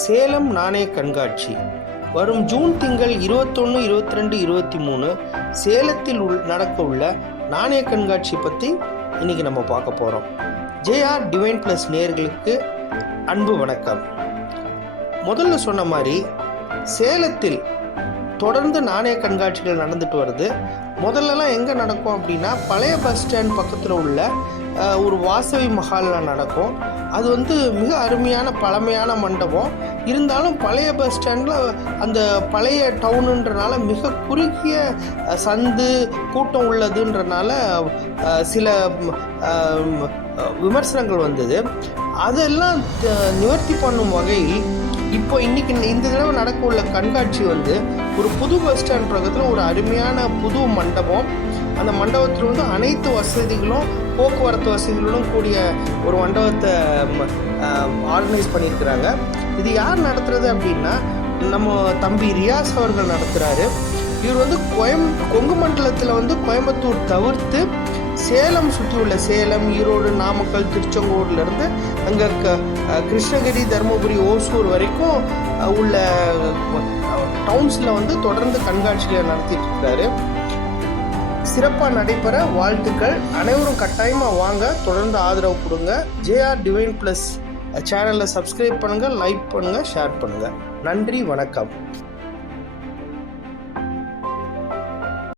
சேலம் நாணய கண்காட்சி வரும் ஜூன் திங்கள் 21, 22, 23 சேலத்தில் நடக்க உள்ள நாணய கண்காட்சி பற்றி இன்னைக்கு நம்ம பார்க்க போகிறோம். ஜேஆர் டிவைன் ப்ளஸ் நேயர்களுக்கு அன்பு வணக்கம். முதல்ல சொன்ன மாதிரி சேலத்தில் தொடர்ந்து நாணய கண்காட்சிகள் நடந்துட்டு வருது. முதல்லலாம் எங்கே நடக்கும் அப்படின்னா பழைய பஸ் ஸ்டாண்ட் பக்கத்தில் உள்ள ஒரு வாசவி மஹாலில் நடக்கும். அது மிக அருமையான பழமையான மண்டபம். இருந்தாலும் பழைய பஸ் ஸ்டாண்டில் அந்த பழைய டவுனுன்றனால மிக குறுகிய சந்து கூட்டம் உள்ளதுன்றனால சில விமர்சனங்கள் வந்தது. அதெல்லாம் நிவர்த்தி பண்ணும் வகையில் இப்போ இன்னைக்கு இந்த தடவை நடக்க உள்ள கண்காட்சி ஒரு புது பஸ் ஸ்டாண்ட் பக்கத்தில் ஒரு அருமையான புது மண்டபம். அந்த மண்டபத்தில் அனைத்து வசதிகளும் போக்குவரத்து வசதிகளும் கூடிய ஒரு மண்டபத்தை ஆர்கனைஸ் பண்ணியிருக்கிறாங்க. இது யார் நடத்துறது அப்படின்னா நம்ம தம்பி ரியாஸ் அவர்கள் நடத்துகிறாரு. இவர் கொங்கு மண்டலத்தில் கோயம்புத்தூர் தவிர்த்து சேலம் சுற்றி உள்ள சேலம், ஈரோடு, நாமக்கல், திருச்செங்கோடுலேருந்து அங்கே கிருஷ்ணகிரி, தருமபுரி, ஓசூர் வரைக்கும் உள்ள டவுன்ஸில் தொடர்ந்து கண்காட்சிகளை நடத்திட்டு இருக்காரு. சிறப்பாக நடைபெற வாழ்த்துக்கள். அனைவரும் கட்டாயமாக வாங்க, தொடர்ந்து ஆதரவு கொடுங்க. ஜேஆர் டிவைன் ப்ளஸ் சேனலை சப்ஸ்கிரைப் பண்ணுங்கள், லைக் பண்ணுங்கள், ஷேர் பண்ணுங்கள். நன்றி, வணக்கம்.